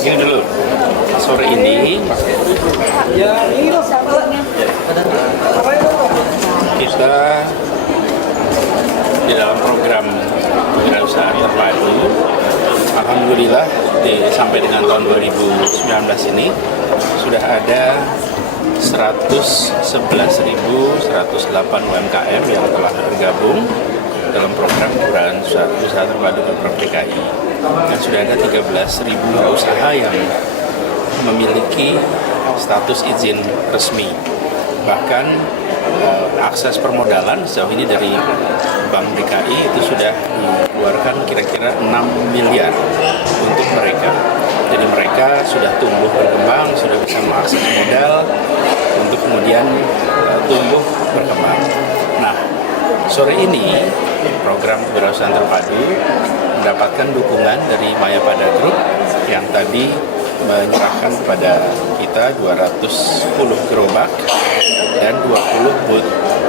Gini dulu, sore ini kita di dalam program Wirausaha Terpadu, alhamdulillah sampai dengan tahun 2019 ini sudah ada 111.108 UMKM yang telah bergabung dalam program Wirausaha Terpadu Pemprov DKI, dan sudah ada 13.000 usaha yang memiliki status izin resmi. Bahkan akses permodalan sejauh ini dari Bank DKI itu sudah dikeluarkan kira-kira 6 miliar untuk mereka. Jadi mereka sudah tumbuh berkembang, sudah bisa mengakses modal untuk kemudian tumbuh berkembang. Nah, sore ini program Wirausaha Terpadu mendapatkan dukungan dari Mayapada Group yang tadi menyerahkan kepada kita 210 gerobak dan 20 booth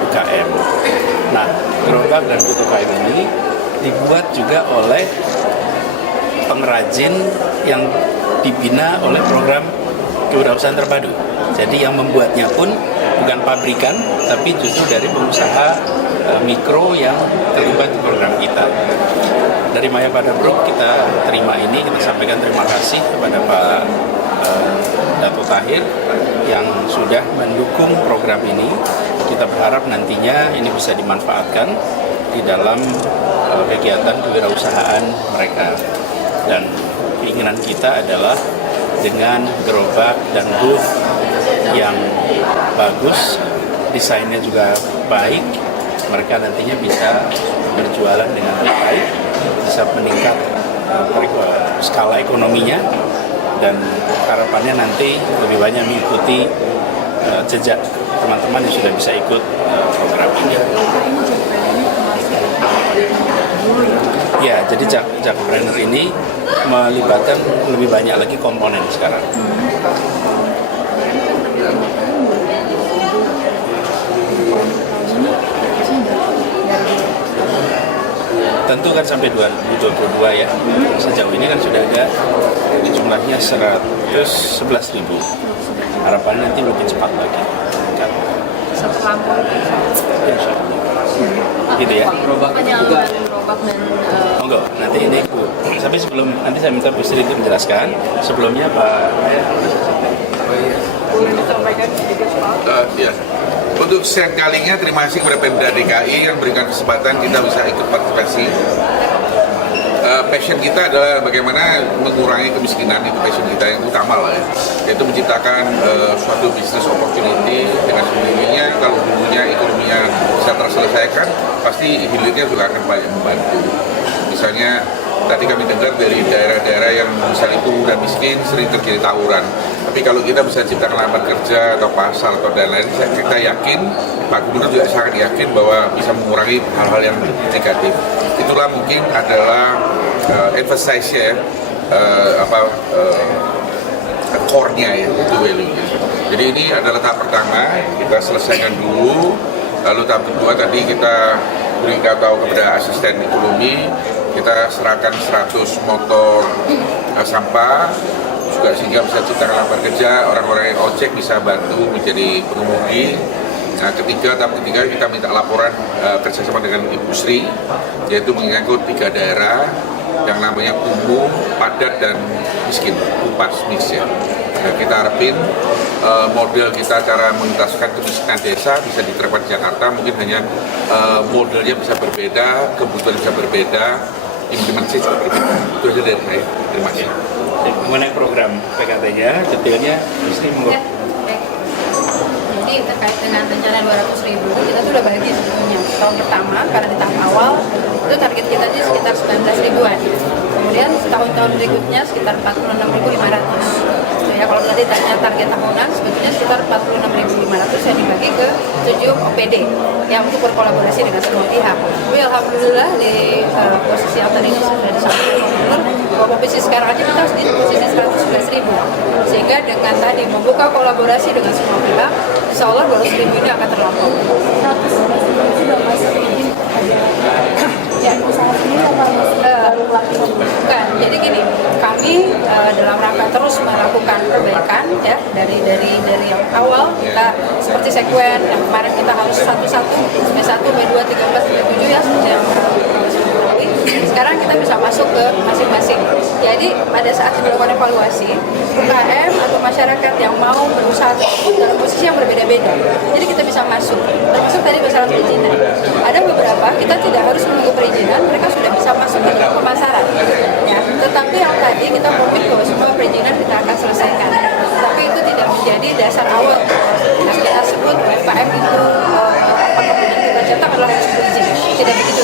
UKM. Nah, gerobak dan booth UKM ini dibuat juga oleh pengrajin yang dibina oleh program Kewirausahaan Terpadu. Jadi yang membuatnya pun bukan pabrikan, tapi justru dari pengusaha mikro yang terlibat di program kita. Dari Mayapada Group kita terima ini, kita sampaikan terima kasih kepada Pak Dato Tahir yang sudah mendukung program ini. Kita berharap nantinya ini bisa dimanfaatkan di dalam kegiatan kewirausahaan mereka. Dan keinginan kita adalah dengan gerobak dan booth yang bagus, desainnya juga baik, mereka nantinya bisa berjualan dengan baik, bisa meningkat skala ekonominya, dan harapannya nanti lebih banyak mengikuti jejak teman-teman yang sudah bisa ikut program ini. Ya, jadi Jakpreneur ini melibatkan lebih banyak lagi komponen sekarang. Tentu kan sampai 2022 ya. Sejauh ini kan sudah ada jumlahnya 111.000. Harapan nanti lebih cepat lagi. Setelah gitu ya. gerobak dan Monggo, nanti ini Bu. Tapi sebelum nanti saya minta Bu Sri itu menjelaskan. Sebelumnya Pak Ya. Untuk sekian kalinya terima kasih kepada Pemda DKI yang memberikan kesempatan kita bisa ikut partisipasi. Passion kita adalah bagaimana mengurangi kemiskinan, itu passion kita yang utama lah ya. Yaitu menciptakan suatu business opportunity dengan sendirinya. Kalau dulunya ekonominya bisa terselesaikan, pasti hilirnya juga akan banyak membantu. Misalnya tadi kami dengar dari daerah-daerah yang misalnya kumuh dan miskin sering terjadi tawuran. Tapi kalau kita bisa ciptakan lapangan kerja atau pasar atau dan lain, kita yakin, Pak Gubernur juga sangat yakin bahwa bisa mengurangi hal-hal yang negatif. Itulah mungkin adalah emphasize ya, core-nya ya, itu value-nya. Jadi ini adalah tahap pertama, kita selesaikan dulu. Lalu tahap kedua tadi kita berikan tahu kepada asisten ekonomi, kita serahkan 100 motor sampah juga sehingga bisa ciptakan lapangan kerja, orang-orang yang ojek bisa bantu menjadi pengemudi. Nah, tahap ketiga kita minta laporan kerjasama dengan Ibu Sri, yaitu mengangkut 3 daerah yang namanya kumuh, padat, dan miskin, UPAS mix ya. Nah, kita harapin model kita cara mengentaskan kemiskinan desa bisa diterapkan di Jakarta, mungkin hanya modelnya bisa berbeda, kebutuhan bisa berbeda, implementasi juga berbeda. Itu saja dari saya. Terima kasih. mengenai program PKT-nya, detailnya Sri monggo. Jadi terkait dengan rencana 200.000 kita tuh udah bagi sebetulnya. Tahun pertama karena di tahap awal itu target kita aja sekitar 19 ribuan. Kemudian tahun-tahun berikutnya sekitar 46.500. Ya kalau tadi tanya target tahunan sebetulnya sekitar 46.500 yang dibagi ke 7 OPD yang untuk berkolaborasi dengan semua pihak. Tapi alhamdulillah di posisi yang tadi sudah disampaikan bahwa posisi sekarang aja kita harus di posisi 111.000. Sehingga dengan tadi membuka kolaborasi dengan semua pihak, insya Allah 200.000 ini akan terlampaui. Ya, usaha sendiri baru melakukan. Bukan, jadi gini, kami kami dalam rangka terus melakukan perbaikan ya dari yang awal kita seperti sekuen yang kemarin kita harus satu-satu B1, B2, 3, 4, B7 ya seperti yang sekarang kita bisa masuk ke masing-masing. Jadi pada saat dilakukan evaluasi, UKM atau masyarakat yang mau berusaha dalam posisi yang berbeda-beda, jadi kita bisa masuk. Termasuk tadi masalah perizinan. Ada beberapa kita tidak harus menunggu perizinan, mereka sudah bisa masuk ke dalam pemasaran. Ya, tetapi yang tadi kita komit bahwa semua perizinan kita akan selesaikan. Tapi itu tidak menjadi dasar awal yang kita sebut UMKM itu apa kemudian kita cetak adalah harus berizin. Tidak begitu